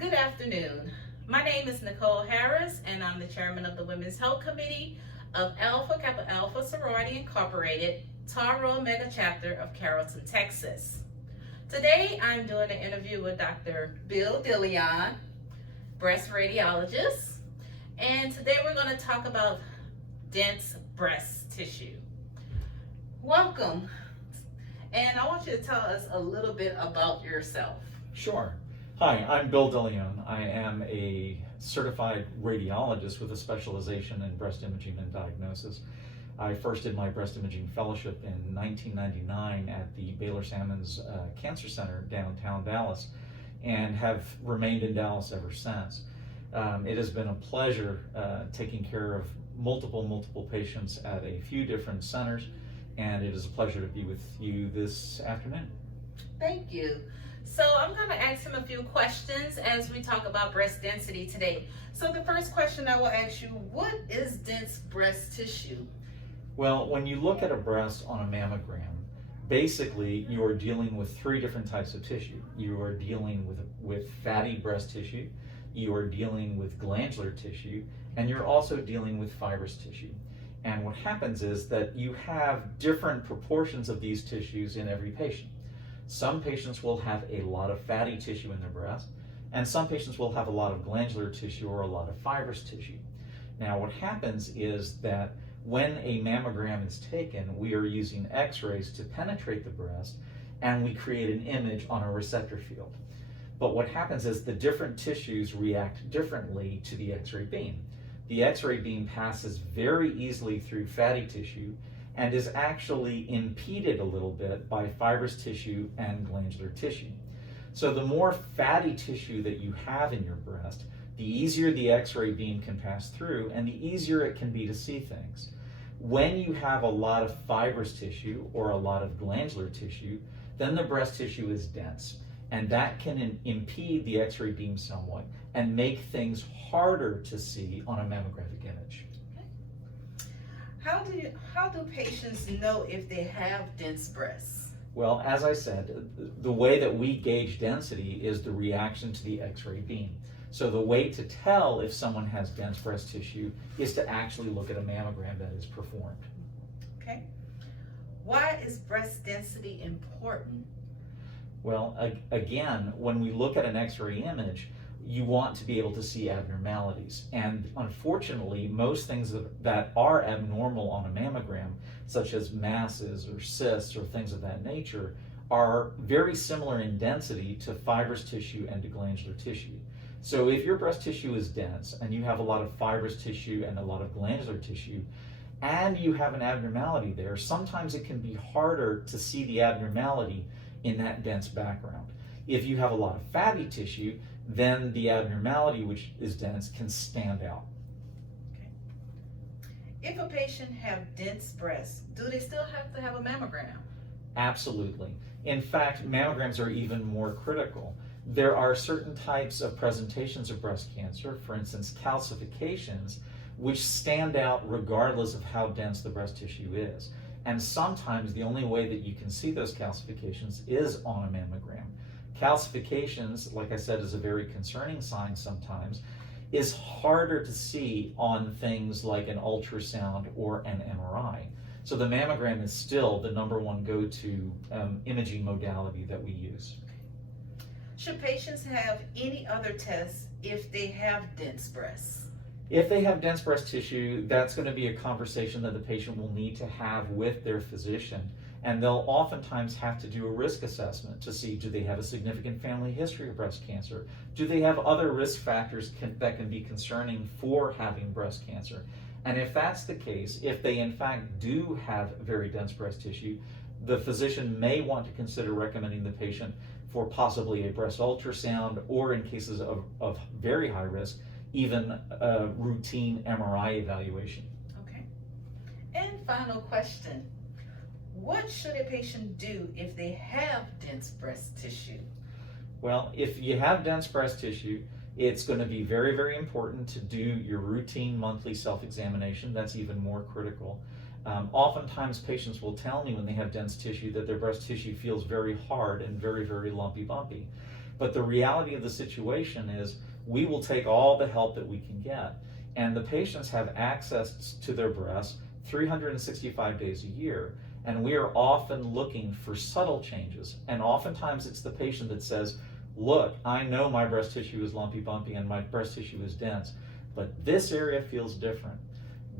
Good afternoon. My name is Nicole Harris, and I'm the chairman of the Women's Health Committee of Alpha Kappa Alpha Sorority Incorporated, Tara Omega Chapter of Carrollton, Texas. Today, I'm doing an interview with Dr. Bill Dillion, breast radiologist, and today we're going to talk about dense breast tissue. Welcome, and I want you to tell us a little bit about yourself. Sure. Hi, I'm Bill Dillion. I am a certified radiologist with a specialization in breast imaging and diagnosis. I first did my breast imaging fellowship in 1999 at the Baylor Salmons Cancer Center downtown Dallas and have remained in Dallas ever since. It has been a pleasure taking care of multiple patients at a few different centers, and it is a pleasure to be with you this afternoon. Thank you. So I'm going to ask him a few questions as we talk about breast density today. So the first question I will ask you, what is dense breast tissue? Well, when you look at a breast on a mammogram, basically you are dealing with three different types of tissue. You are dealing with fatty breast tissue, you are dealing with glandular tissue, and you're also dealing with fibrous tissue. And what happens is that you have different proportions of these tissues in every patient. Some patients will have a lot of fatty tissue in their breast, and some patients will have a lot of glandular tissue or a lot of fibrous tissue. Now, what happens is that when a mammogram is taken, we are using x-rays to penetrate the breast, and we create an image on a receptor field. But what happens is the different tissues react differently to the x-ray beam. The x-ray beam passes very easily through fatty tissue and is actually impeded a little bit by fibrous tissue and glandular tissue. So the more fatty tissue that you have in your breast, the easier the x-ray beam can pass through and the easier it can be to see things. When you have a lot of fibrous tissue or a lot of glandular tissue, then the breast tissue is dense, and that can impede the x-ray beam somewhat and make things harder to see on a mammographic image. How do patients know if they have dense breasts? Well, as I said, the way that we gauge density is the reaction to the x-ray beam. So the way to tell if someone has dense breast tissue is to actually look at a mammogram that is performed. Okay. Why is breast density important? Well, again, when we look at an x-ray image, you want to be able to see abnormalities. And unfortunately, most things that are abnormal on a mammogram, such as masses or cysts or things of that nature, are very similar in density to fibrous tissue and to glandular tissue. So if your breast tissue is dense and you have a lot of fibrous tissue and a lot of glandular tissue, and you have an abnormality there, sometimes it can be harder to see the abnormality in that dense background. If you have a lot of fatty tissue, then the abnormality, which is dense, can stand out. Okay. If a patient have dense breasts, do they still have to have a mammogram? Absolutely. In fact, mammograms are even more critical. There are certain types of presentations of breast cancer, for instance, calcifications, which stand out regardless of how dense the breast tissue is. And sometimes the only way that you can see those calcifications is on a mammogram. Calcifications, like I said, is a very concerning sign sometimes, is harder to see on things like an ultrasound or an MRI. So the mammogram is still the #1 go-to imaging modality that we use. Should patients have any other tests if they have dense breasts? If they have dense breast tissue, that's going to be a conversation that the patient will need to have with their physician. And they'll oftentimes have to do a risk assessment to see, do they have a significant family history of breast cancer? Do they have other risk factors that can be concerning for having breast cancer? And if that's the case, if they in fact do have very dense breast tissue, the physician may want to consider recommending the patient for possibly a breast ultrasound, or in cases of very high risk, even a routine MRI evaluation. Okay. And final question. What should a patient do if they have dense breast tissue? Well, if you have dense breast tissue, it's going to be very important to do your routine monthly self-examination. That's even more critical. Oftentimes patients will tell me when they have dense tissue that their breast tissue feels very hard and very lumpy bumpy. But the reality of the situation is we will take all the help that we can get. And the patients have access to their breasts 365 days a year. And we are often looking for subtle changes. And oftentimes it's the patient that says, look, I know my breast tissue is lumpy bumpy and my breast tissue is dense, but this area feels different.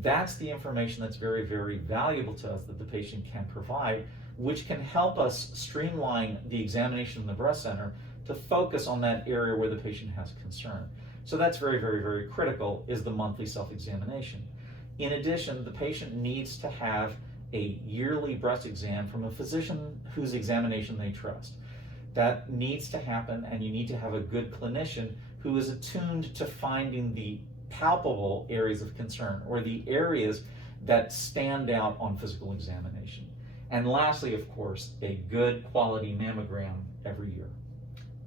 That's the information that's very, very valuable to us that the patient can provide, which can help us streamline the examination in the breast center to focus on that area where the patient has concern. So that's very, very, very critical, is the monthly self-examination. In addition, the patient needs to have a yearly breast exam from a physician whose examination they trust. That needs to happen, and you need to have a good clinician who is attuned to finding the palpable areas of concern or the areas that stand out on physical examination. And lastly, of course, a good quality mammogram every year.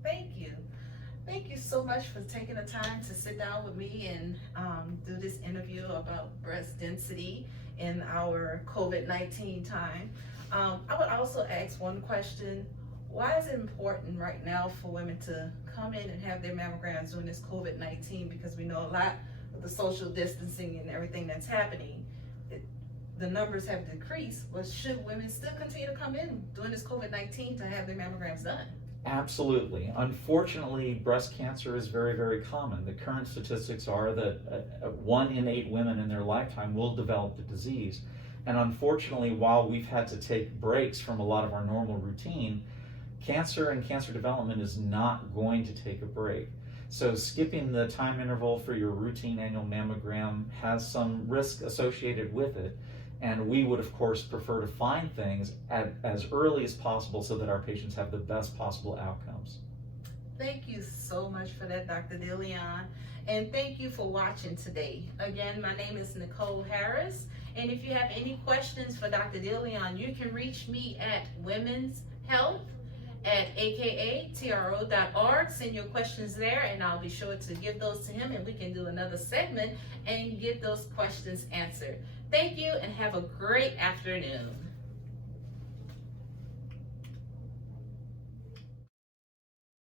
Thank you. Thank you so much for taking the time to sit down with me and do this interview about breast density in our COVID-19 time. I would also ask one question. Why is it important right now for women to come in and have their mammograms during this COVID-19? Because we know a lot of the social distancing and everything that's happening, the numbers have decreased. But should women still continue to come in during this COVID-19 to have their mammograms done? Absolutely. Unfortunately, breast cancer is very, very common. The current statistics are that 1 in 8 women in their lifetime will develop the disease. And unfortunately, while we've had to take breaks from a lot of our normal routine, cancer and cancer development is not going to take a break. So skipping the time interval for your routine annual mammogram has some risk associated with it. And we would, of course, prefer to find things as early as possible so that our patients have the best possible outcomes. Thank you so much for that, Dr. Dillion. And thank you for watching today. Again, my name is Nicole Harris. And if you have any questions for Dr. Dillion, you can reach me at womenshealth@akatro.org. Send your questions there, and I'll be sure to give those to him, and we can do another segment and get those questions answered. Thank you, and have a great afternoon.